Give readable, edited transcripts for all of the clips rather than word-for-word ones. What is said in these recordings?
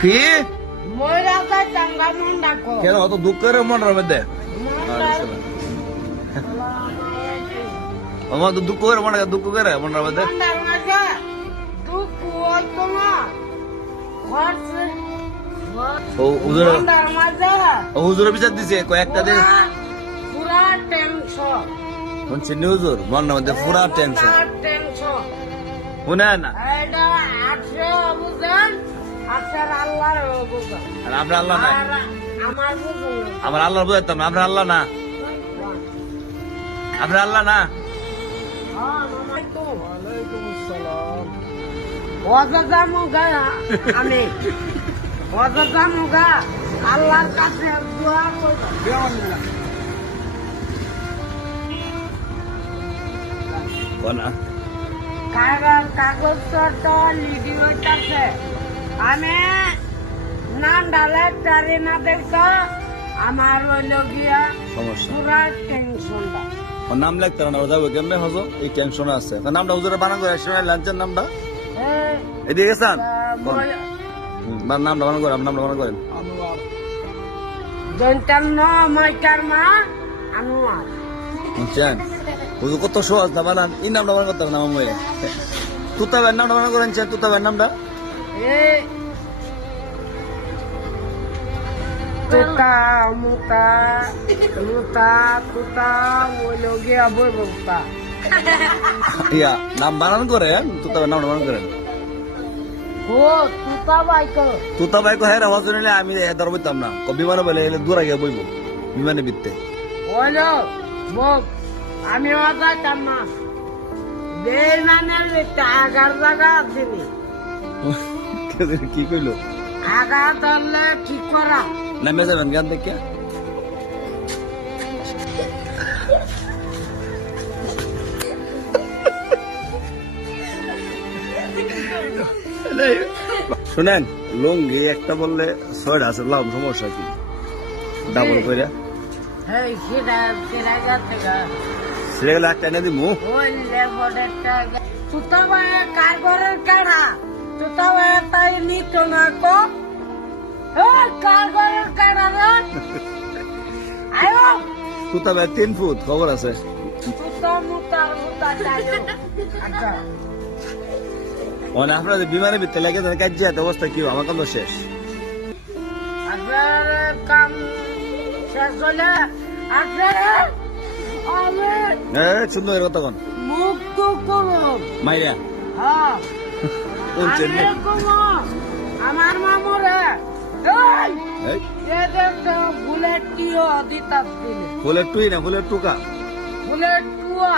কি ময়রা যায় চাঙ্গা মন ডাকো কেন অত দুঃখের মনের মধ্যে আমার তো দুঃখ করে মনে দুঃখ করে মনের মধ্যে দুঃখ হইতো না ও হুজুরের বিচার দিছে কয়েকটা দিন পুরা টেনশন শুনছি হুজুর মনের মধ্যে পুরা টেনশন টেনশন শুনেন এটা আছে বুঝেন আপনার আল্লাহর বুঝেন আর আমরা আল্লাহ না আমার বুঝুন আমার আল্লাহ বুঝাইতাম না আমরা আল্লাহ না আমরা আল্লাহ না আমি আল্লাহর কাছে দোয়া করব কাগজটা লিডি হইতাছে আমি নাম ডালে চারি না দেখো আমার হইল গিয়া সমস্যা পুরা টেনশনটা ওর নাম লিখতে না যাবো কেমনে হজো এই টেনশন আছে নামটা হুজুরে বানান করে আসলে লাঞ্চের নামটা এদিকে গেছেন নামটা বানান করেন নামটা বানান করেন জন্টান্ন মাইকার মা আনোয়ার বুঝছেন হুজুর কত সহজ না বানান এই নামটা বানান করতে না মামু তুতাবের নামটা বানান করেন তুতাবের নামটা তুতা মুতা মুতা তুতা ওইল গিয়া বই বলতা ইয়া নাম বানান করেন তুতাবের নামটা বানান করেন ও তুতা বাইকো তুতা ভাই কো হ্যাঁ আওয়াজ শুনলে আমি এদার বইতাম না বিমানে বলে দূর আগে বইব বিমানে বিত্তে ওইল বক আমি যাইতাম না বেমানের আগার জায়গা দিবি কি কইলো আগা ধরলে ঠিক করা নামে যাবেন গান দেখে শুনেন লুঙ্গি একটা বললে ৬টা আছে লাভ সমস্যা কি ডাবল করে এই সেটা সেটা যাচ্ছে গা সেটা গেলে একটা এনে দিমু ওই লেবরেটটা তুতা ভাই কার ঘরের কাড়া তুতা ভাই তাই নিত না কো কার ঘরের কাড়া রে আয়ো তুতা ভাই ৩ ফুট খবর আছে তুতা মুতা মুতা যাইও আচ্ছা মানে আপনাদের বিমানে ভিতরে লেগে যান কাজ যেতে অবস্থা কি আমার কাম তো শেষ আপনার কাম শেষ হলে আপনার আমি সুন্দর কথা কোন মুক্ত করুন মাইরা হ্যাঁ বলছেন আমি কমো, আমার মামুরে বুলেট টিও দিতাম ফুলের টুই না ফুলের টুকা বুলেট টুয়া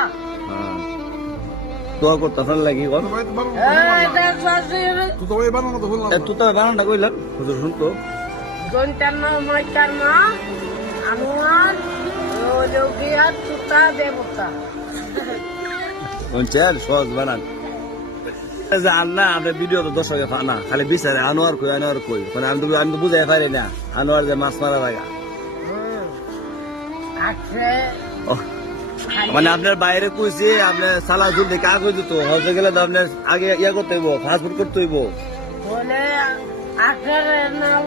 দোয়া করতে ভাল লাগি কোন তুতা বানানটা কইলাম হুজুর শুনতো জন্টান্ন মাইকার মা আনোয়ার যোগিয়া তুতা দেবতা বলছেন সহজ বানান আন্না আপনার ভিডিও তো দর্শকে না খালি বিচারে আনোয়ার কই মানে আমি তো বুঝাই পারি না আনোয়ার যে মাছ মারা লাগা মানে আপনার বাইরে কইছে আপনার সালা জুল থেকে কাগজ দিত হজে গেলে তো আপনার আগে ইয়া করতে হইব ফাস্টফুড করতে হইব বলে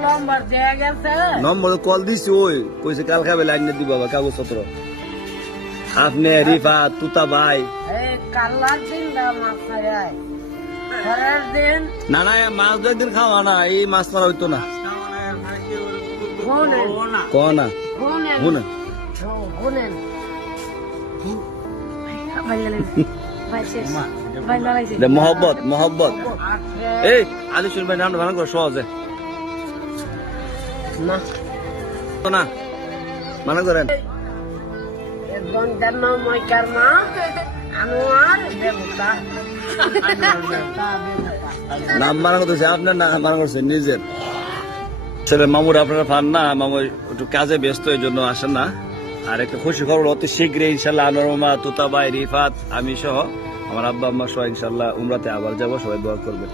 নম্বর দেয়া গেছে নম্বর কল দিছি ওই কইছে কাল খাবে লাইন দিব বাবা কাগজ পত্র আপনি রিফা তুতা ভাই কালার দিন মাছ মারায় পরের দিন না না মাছ দু একদিন খাওয়া না এই মাছ মারা হইতো না কনা গুনেন গুনেন মোহব্বত মোহব্বত এই আলি শুনবে নামটা ভালো করে সহজে না মানা করেন জন্টান্ন মাইকার মা আনোয়ার দেবতা নাম মানা করতেছে আপনার না মানা করছে নিজের ছেলে মামুর আপনারা পান না মামু একটু কাজে ব্যস্ত এই জন্য আসেন না আর একটা খুশি খবর অতি শীঘ্রই ইনশাল্লাহ আনোয়ার মামা তুতা ভাই রিফাত আমি সহ আমার আব্বা আম্মা সহ ইনশাল্লাহ উমরাতে আবার যাবো সবাই দোয়া করবেন